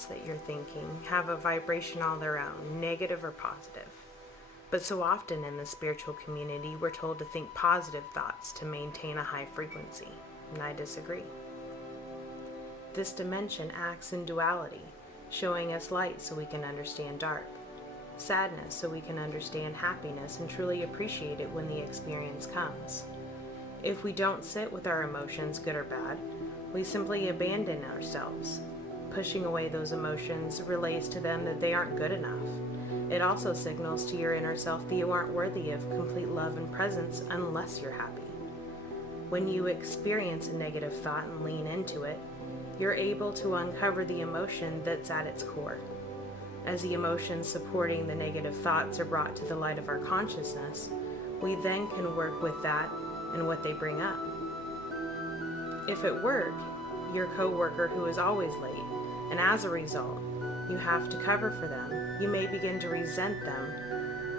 thoughts that you're thinking have a vibration all their own, negative or positive. But so often in the spiritual community, we're told to think positive thoughts to maintain a high frequency, and I disagree. This dimension acts in duality, showing us light so we can understand dark, sadness so we can understand happiness and truly appreciate it when the experience comes. If we don't sit with our emotions, good or bad, we simply abandon ourselves. Pushing away those emotions relays to them that they aren't good enough. It also signals to your inner self that you aren't worthy of complete love and presence unless you're happy. When you experience a negative thought and lean into it, you're able to uncover the emotion that's at its core. As the emotions supporting the negative thoughts are brought to the light of our consciousness, we then can work with that and what they bring up. If at work, your coworker who is always late, and as a result, you have to cover for them, you may begin to resent them,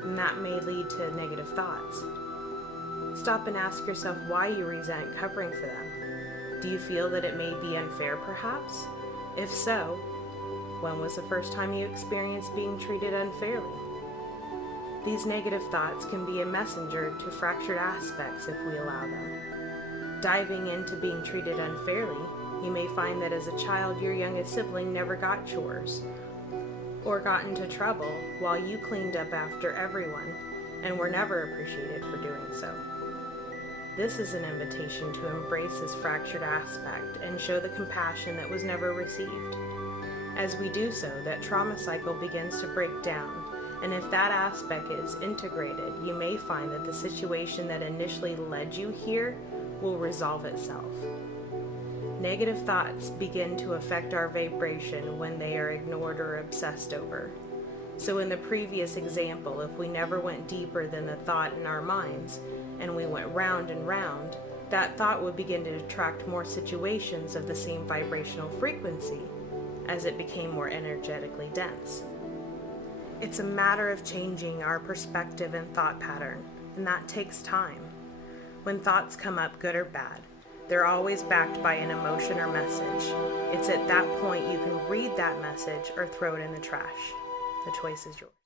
and that may lead to negative thoughts. Stop and ask yourself why you resent covering for them. Do you feel that it may be unfair, perhaps? If so, when was the first time you experienced being treated unfairly? These negative thoughts can be a messenger to fractured aspects if we allow them. Diving into being treated unfairly, you may find that as a child your youngest sibling never got chores or got into trouble while you cleaned up after everyone and were never appreciated for doing so. This is an invitation to embrace this fractured aspect and show the compassion that was never received. As we do so, that trauma cycle begins to break down, and if that aspect is integrated, you may find that the situation that initially led you here will resolve itself. Negative thoughts begin to affect our vibration when they are ignored or obsessed over. So in the previous example, if we never went deeper than the thought in our minds, and we went round and round, that thought would begin to attract more situations of the same vibrational frequency as it became more energetically dense. It's a matter of changing our perspective and thought pattern, and that takes time. When thoughts come up, good or bad, they're always backed by an emotion or message. It's at that point you can read that message or throw it in the trash. The choice is yours.